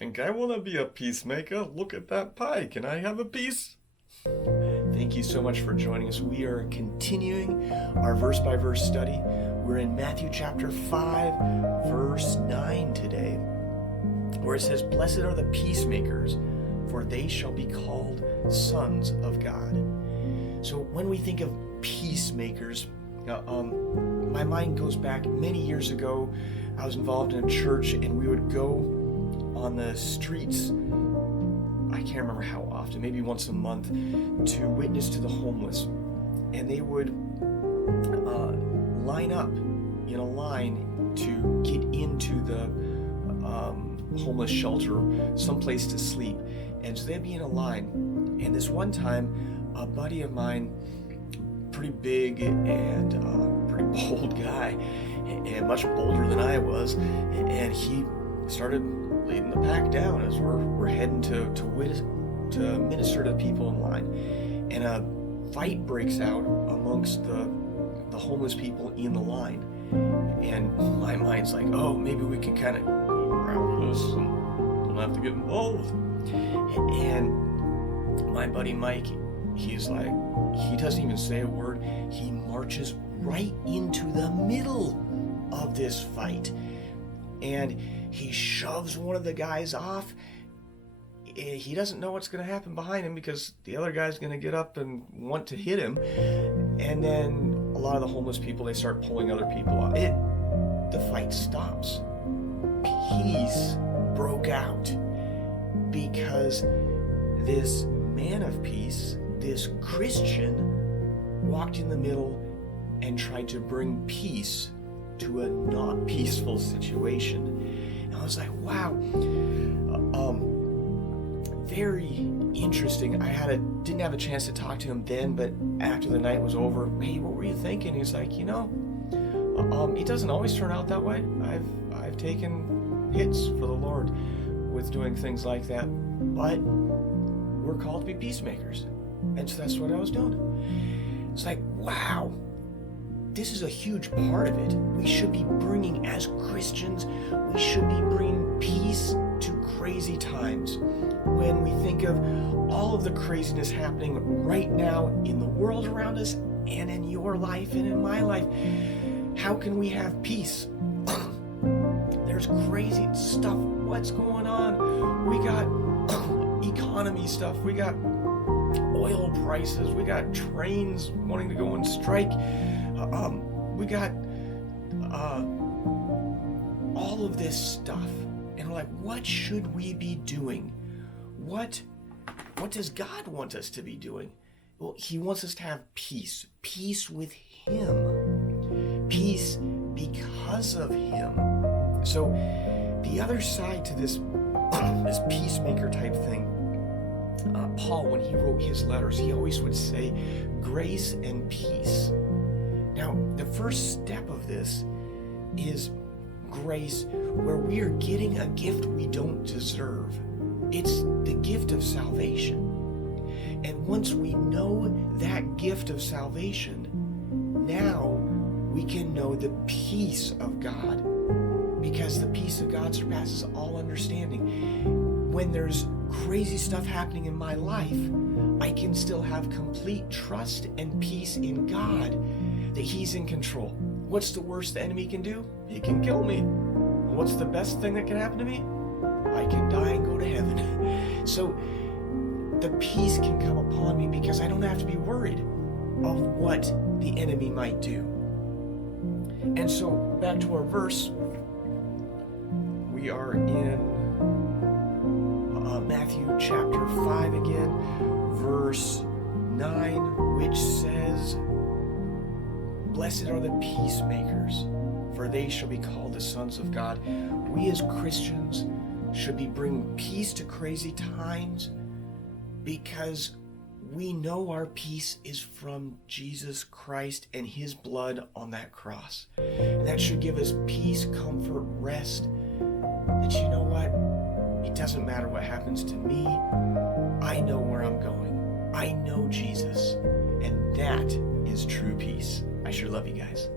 think I want to be a peacemaker. Look at that pie. Can I have a piece? Thank you so much for joining us. We are continuing our verse-by-verse study. We're in Matthew chapter 5, verse 9 today, where it says, "Blessed are the peacemakers, for they shall be called sons of God." So when we think of peacemakers, my mind goes back many years ago. I was involved in a church, and we would go on the streets, I can't remember how often, maybe once a month, to witness to the homeless. And they would line up in a line to get into the homeless shelter, someplace to sleep. And so they'd be in a line. And this one time, a buddy of mine, pretty big and pretty bold guy, and much bolder than I was, and he started leading the pack down as we're heading to minister to people in line. And a fight breaks out amongst the homeless people in the line. And my mind's like, oh, maybe we can kind of go around this and don't have to get involved. And my buddy Mike, he's like, he doesn't even say a word. He marches right into the middle of this fight. And he shoves one of the guys off. He doesn't know what's going to happen behind him because the other guy's going to get up and want to hit him. And then a lot of the homeless people, they start pulling other people off. The fight stops. Peace broke out because this man of peace, this Christian, walked in the middle and tried to bring peace to a not peaceful situation. And I was like, wow, very interesting. I didn't have a chance to talk to him then, but after the night was over, hey, what were you thinking? He's like, it doesn't always turn out that way. I've taken hits for the Lord with doing things like that, but we're called to be peacemakers. And so that's what I was doing. It's like, wow, this is a huge part of it. We should be bringing, as Christians, we should be bringing peace to crazy times. When we think of all of the craziness happening right now in the world around us and in your life and in my life, how can we have peace? There's crazy stuff. What's going on? We got economy stuff. We got oil prices. We got trains wanting to go on strike. We got all of this stuff. And we're like, what should we be doing? What does God want us to be doing? Well, He wants us to have peace. Peace with Him. Peace because of Him. So the other side to this peacemaker type thing, Paul, when he wrote his letters, he always would say grace and peace. Now, the first step of this is grace, where we are getting a gift we don't deserve. It's the gift of salvation. And once we know that gift of salvation, now we can know the peace of God, because the peace of God surpasses all understanding. When there's crazy stuff happening in my life, I can still have complete trust and peace in God that He's in control. What's the worst the enemy can do? He can kill me. What's the best thing that can happen to me? I can die and go to heaven. So the peace can come upon me because I don't have to be worried of what the enemy might do. And so back to our verse, we are in Matthew chapter 5 again, verse 9, which says, "Blessed are the peacemakers, for they shall be called the sons of God." We as Christians should be bringing peace to crazy times because we know our peace is from Jesus Christ and His blood on that cross. And that should give us peace, comfort, rest, that you know what? It doesn't matter what happens to me. I know where I'm going. I know Jesus. And that is true peace. I sure love you guys.